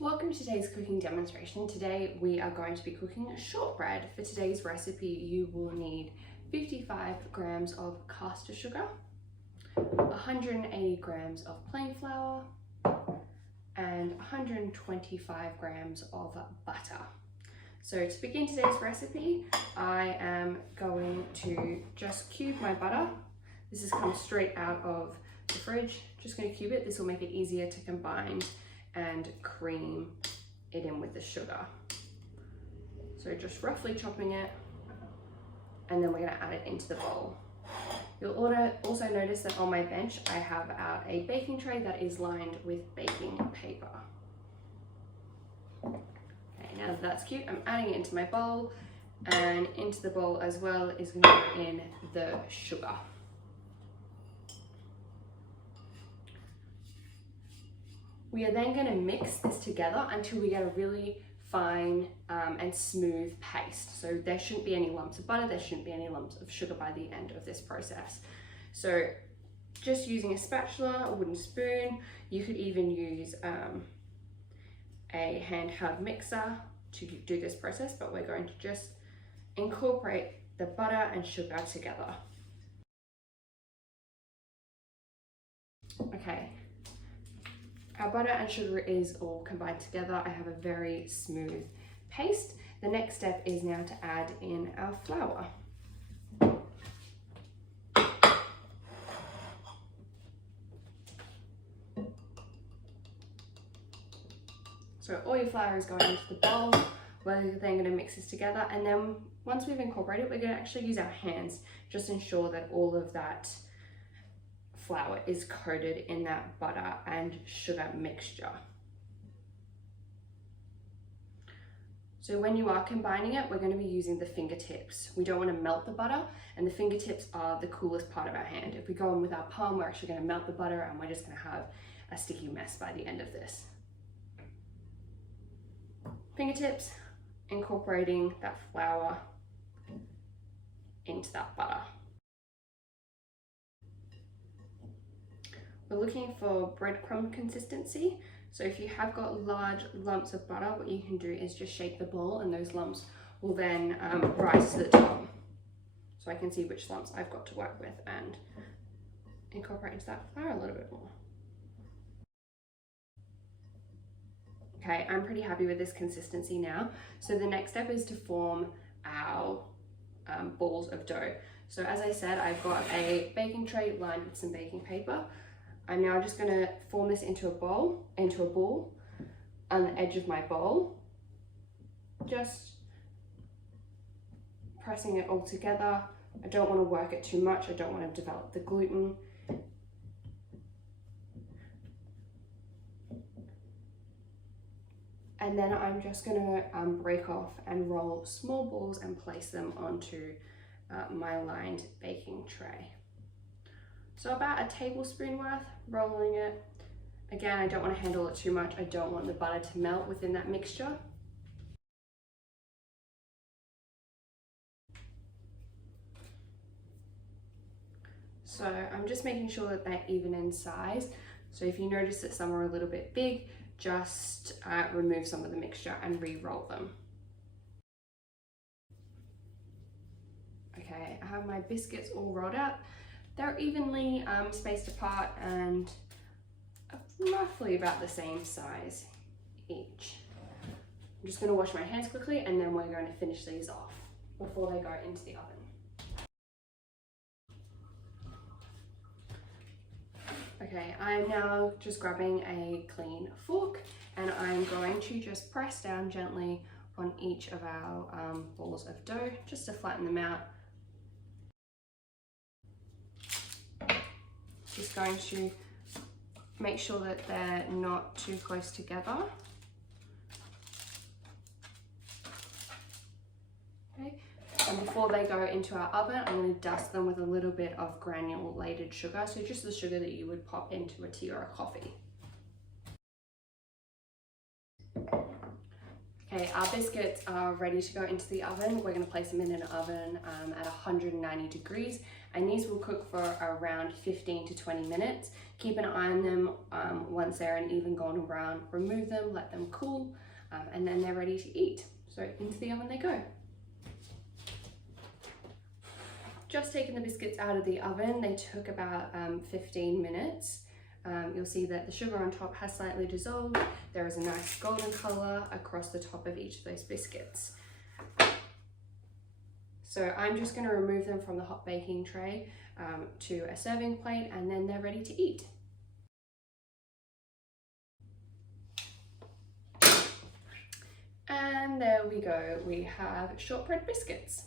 Welcome to today's cooking demonstration. Today we are going to be cooking shortbread. For today's recipe you will need 55 grams of caster sugar, 180 grams of plain flour, and 125 grams of butter. So to begin today's recipe, I am going to just cube my butter. This has come straight out of the fridge. Just going to cube it. This will make it easier to combine and cream it in with the sugar. So just roughly chopping it, and then we're going to add it into the bowl. You'll also notice that on my bench I have out a baking tray that is lined with baking paper. Okay, now that that's cute, I'm adding it into my bowl, and into the bowl as well is going to go in the sugar. We are then going to mix this together until we get a really fine and smooth paste. So there shouldn't be any lumps of butter, there shouldn't be any lumps of sugar by the end of this process. So just using a spatula, a wooden spoon, you could even use a handheld mixer to do this process, but we're going to just incorporate the butter and sugar together. Okay. Our butter and sugar is all combined together. I have a very smooth paste. The next step is now to add in our flour. So all your flour is going into the bowl. We're then going to mix this together, and then once we've incorporated it, we're going to actually use our hands, just ensure that all of that flour is coated in that butter and sugar mixture. So when you are combining it, we're going to be using the fingertips. We don't want to melt the butter, and the fingertips are the coolest part of our hand. If we go in with our palm, we're actually going to melt the butter and we're just going to have a sticky mess by the end of this. Fingertips, incorporating that flour into that butter. We're looking for breadcrumb consistency. So if you have got large lumps of butter, what you can do is just shake the bowl, and those lumps will then rise to the top. So I can see which lumps I've got to work with and incorporate into that flour a little bit more. Okay, I'm pretty happy with this consistency now. So the next step is to form our balls of dough. So as I said, I've got a baking tray lined with some baking paper. I'm now just going to form this into a ball on the edge of my bowl. Just pressing it all together. I don't want to work it too much. I don't want to develop the gluten. And then I'm just going to break off and roll small balls and place them onto my lined baking tray. So about a tablespoon worth, rolling it. Again, I don't want to handle it too much. I don't want the butter to melt within that mixture. So I'm just making sure that they're even in size. So if you notice that some are a little bit big, just remove some of the mixture and re-roll them. Okay, I have my biscuits all rolled out. They're evenly spaced apart and roughly about the same size each. I'm just going to wash my hands quickly, and then we're going to finish these off before they go into the oven. Okay, I'm now just grabbing a clean fork, and I'm going to just press down gently on each of our balls of dough just to flatten them out. Just going to make sure that they're not too close together. Okay, and before they go into our oven, I'm going to dust them with a little bit of granulated sugar, so just the sugar that you would pop into a tea or a coffee. Okay, our biscuits are ready to go into the oven. We're going to place them in an oven at 190 degrees, and these will cook for around 15 to 20 minutes. Keep an eye on them. Once they're an even golden brown, remove them, let them cool, and then they're ready to eat. So into the oven they go. Just taking the biscuits out of the oven, they took about 15 minutes. You'll see that the sugar on top has slightly dissolved. There is a nice golden color across the top of each of those biscuits. So I'm just going to remove them from the hot baking tray to a serving plate, and then they're ready to eat. And there we go, we have shortbread biscuits.